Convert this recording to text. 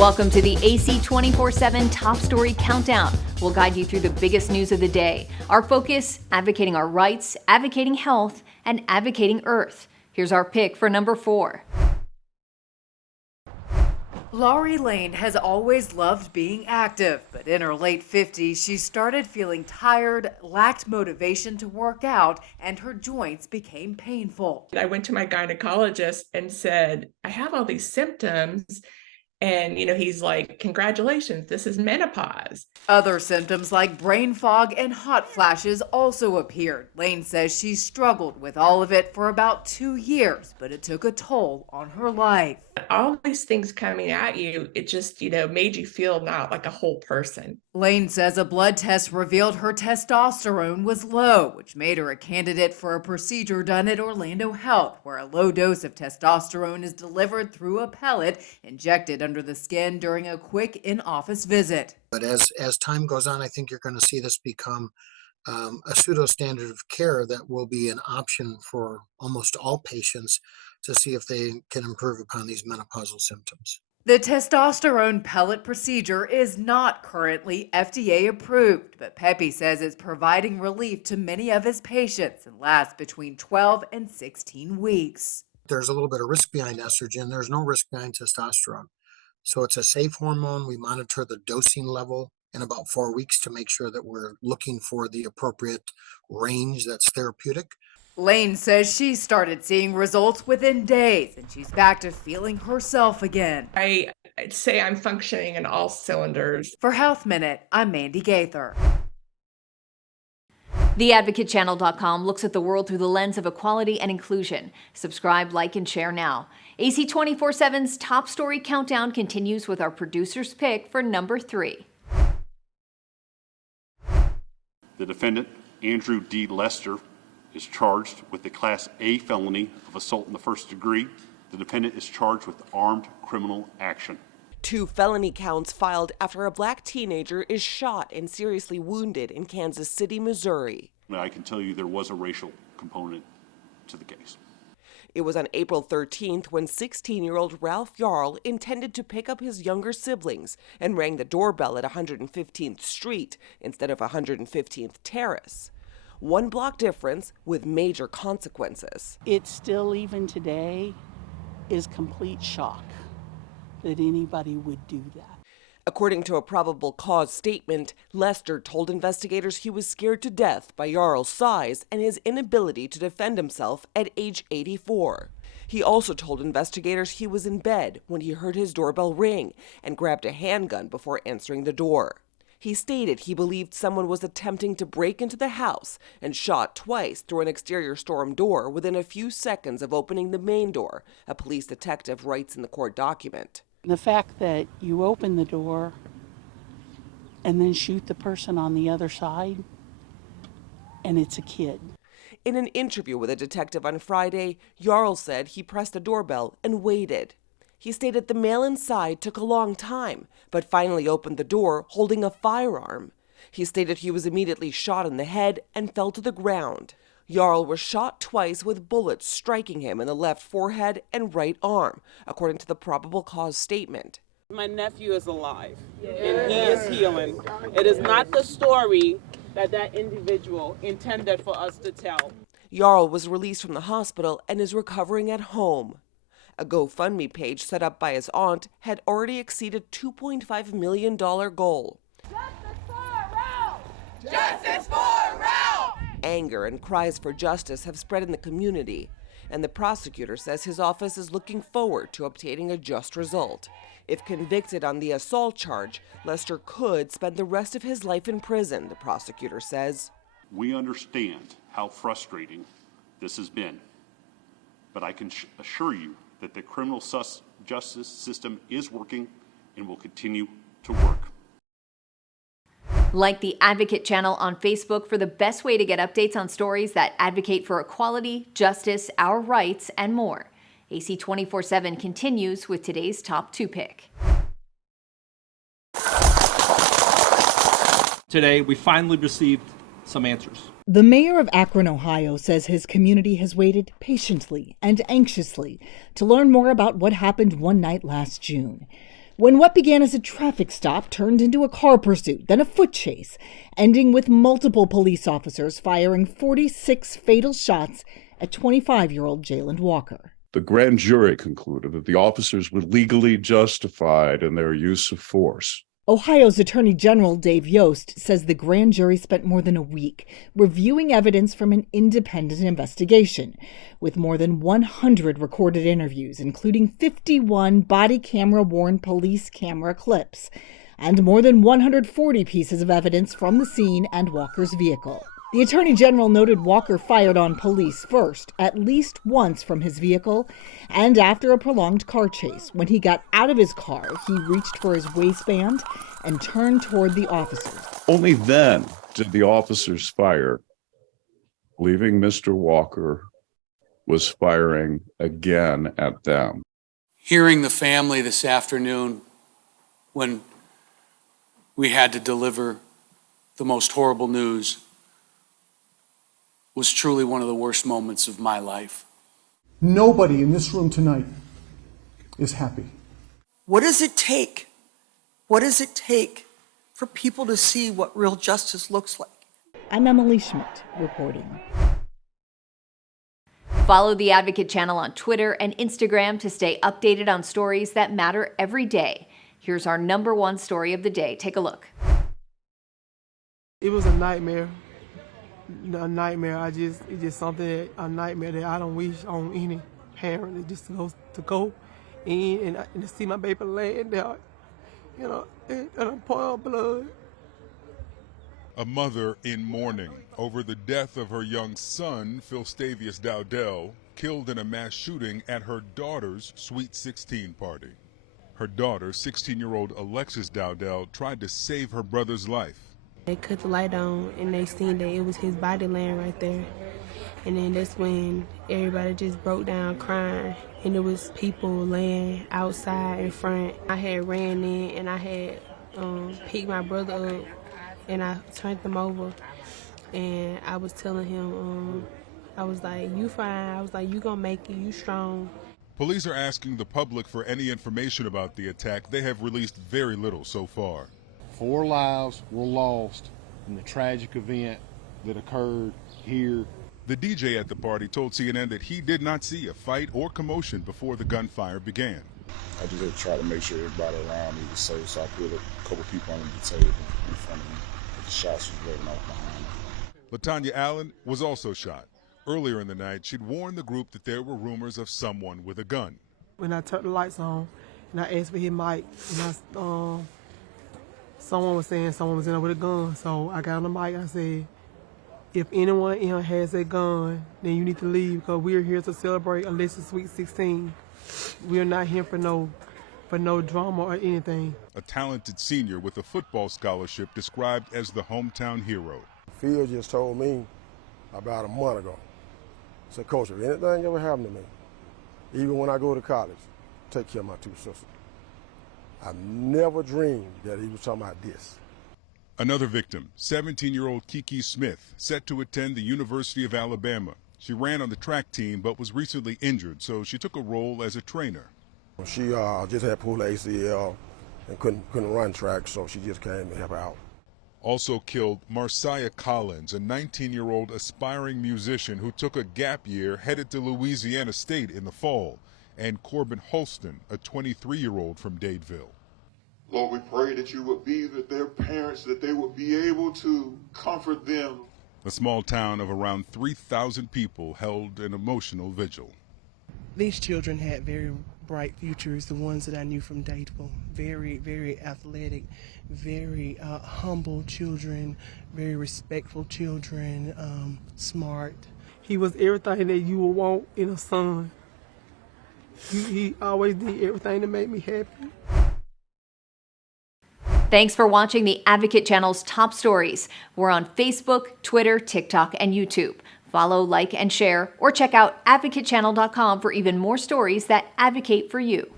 Welcome to the AC 24/7 Top Story Countdown. We'll guide you through the biggest news of the day. Our focus, advocating our rights, advocating health, and advocating Earth. Here's our pick for number 4. Laurie Lane has always loved being active, but in her late 50s, she started feeling tired, lacked motivation to work out, and her joints became painful. I went to my gynecologist and said, I have all these symptoms. And, he's like, congratulations, this is menopause. Other symptoms like brain fog and hot flashes also appeared. Lane says she struggled with all of it for about 2 years, but it took a toll on her life. All these things coming at you, it just, made you feel not like a whole person. Lane says a blood test revealed her testosterone was low, which made her a candidate for a procedure done at Orlando Health, where a low dose of testosterone is delivered through a pellet injected under the skin during a quick in-office visit. But as time goes on, I think you're going to see this become a pseudo standard of care that will be an option for almost all patients to see if they can improve upon these menopausal symptoms. The testosterone pellet procedure is not currently FDA approved, but Pepe says it's providing relief to many of his patients and lasts between 12 and 16 weeks. There's a little bit of risk behind estrogen. There's no risk behind testosterone. So it's a safe hormone. We monitor the dosing level in about 4 weeks to make sure that we're looking for the appropriate range that's therapeutic. Lane says she started seeing results within days, and she's back to feeling herself again. I'd say I'm functioning in all cylinders. For Health Minute, I'm Mandy Gaither. TheAdvocateChannel.com looks at the world through the lens of equality and inclusion. Subscribe, like, and share now. AC 24/7's Top Story Countdown continues with our producer's pick for number 3. The defendant, Andrew D. Lester, is charged with the Class A felony of assault in the first degree. The defendant is charged with armed criminal action. 2 felony counts filed after a black teenager is shot and seriously wounded in Kansas City, Missouri. I can tell you there was a racial component to the case. It was on April 13th when 16-year-old Ralph Yarl intended to pick up his younger siblings and rang the doorbell at 115th Street instead of 115th Terrace. 1 block difference with major consequences. It still, even today, is complete shock that anybody would do that. According to a probable cause statement, Lester told investigators he was scared to death by Yarl's size and his inability to defend himself at age 84. He also told investigators he was in bed when he heard his doorbell ring and grabbed a handgun before answering the door. He stated he believed someone was attempting to break into the house and shot twice through an exterior storm door within a few seconds of opening the main door, a police detective writes in the court document. The fact that you open the door and then shoot the person on the other side, and it's a kid. In an interview with a detective on Friday, Yarl said he pressed the doorbell and waited. He stated the male inside took a long time, but finally opened the door holding a firearm. He stated he was immediately shot in the head and fell to the ground. Yarl was shot twice with bullets striking him in the left forehead and right arm, according to the probable cause statement. My nephew is alive, and he is healing. It is not the story that individual intended for us to tell. Yarl was released from the hospital and is recovering at home. A GoFundMe page set up by his aunt had already exceeded $2.5 million goal. Justice for Ralph! Justice for Ralph! Anger and cries for justice have spread in the community, and the prosecutor says his office is looking forward to obtaining a just result. If convicted on the assault charge, Lester could spend the rest of his life in prison, the prosecutor says. We understand how frustrating this has been, but I can assure you that the criminal justice system is working and will continue to work. Like the Advocate channel on Facebook for the best way to get updates on stories that advocate for equality, justice, our rights, and more. AC 24/7 continues with today's top 2 pick. Today, we finally received some answers. The mayor of Akron, Ohio, says his community has waited patiently and anxiously to learn more about what happened one night last June. when what began as a traffic stop turned into a car pursuit, then a foot chase, ending with multiple police officers firing 46 fatal shots at 25-year-old Jayland Walker. The grand jury concluded that the officers were legally justified in their use of force. Ohio's Attorney General Dave Yost says the grand jury spent more than a week reviewing evidence from an independent investigation, with more than 100 recorded interviews, including 51 body camera-worn police camera clips, and more than 140 pieces of evidence from the scene and Walker's vehicle. The Attorney General noted Walker fired on police first, at least once from his vehicle, and after a prolonged car chase. When he got out of his car, he reached for his waistband and turned toward the officers. Only then did the officers fire, believing Mr. Walker was firing again at them. Hearing the family this afternoon when we had to deliver the most horrible news was truly one of the worst moments of my life. Nobody in this room tonight is happy. What does it take? What does it take for people to see what real justice looks like? I'm Emily Schmidt reporting. Follow the Advocate channel on Twitter and Instagram to stay updated on stories that matter every day. Here's our #1 story of the day. Take a look. It was a nightmare. A nightmare. It's just something, a nightmare that I don't wish on any parent. Just to go in and to see my baby laying there, and a pour of blood. A mother in mourning over the death of her young son, Philstavius Dowdell, killed in a mass shooting at her daughter's Sweet 16 party. Her daughter, 16-year-old Alexis Dowdell, tried to save her brother's life. They cut the light on and they seen that it was his body laying right there. And then that's when everybody just broke down crying. And it was people laying outside in front. I had ran in and I had picked my brother up and I turned him over. And I was telling him, I was like, you fine. I was like, you gonna make it, you strong. Police are asking the public for any information about the attack. They have released very little so far. 4 lives were lost in the tragic event that occurred here. The DJ at the party told CNN that he did not see a fight or commotion before the gunfire began. I just had to try to make sure everybody around me was safe, so I put a couple people under the table in front of me. The shots was letting off behind me. LaTanya Allen was also shot. Earlier in the night, she'd warned the group that there were rumors of someone with a gun. When I turned the lights on and I asked for his mic, and someone was saying someone was in there with a gun. So I got on the mic, I said, if anyone in here has a gun, then you need to leave because we're here to celebrate Alexis' Sweet 16. We're not here for no drama or anything. A talented senior with a football scholarship described as the hometown hero. Phil just told me about a month ago. He said, Coach, if anything ever happened to me, even when I go to college, take care of my 2 sisters. I never dreamed that he was talking about this. Another victim, 17-year-old Kiki Smith, set to attend the University of Alabama. She ran on the track team but was recently injured, so she took a role as a trainer. She just had pulled ACL and couldn't run track, so she just came to help out. Also killed Marcia Collins, a 19-year-old aspiring musician who took a gap year headed to Louisiana State in the fall, and Corbin Holston, a 23-year-old from Dadeville. Lord, we pray that you would be with their parents, that they would be able to comfort them. The small town of around 3,000 people held an emotional vigil. These children had very bright futures, the ones that I knew from Dadeville. Very, very athletic, very humble children, very respectful children, smart. He was everything that you would want in a son. He always did everything to make me happy. Thanks for watching the Advocate Channel's top stories. We're on Facebook, Twitter, TikTok, and YouTube. Follow, like, and share, or check out advocatechannel.com for even more stories that advocate for you.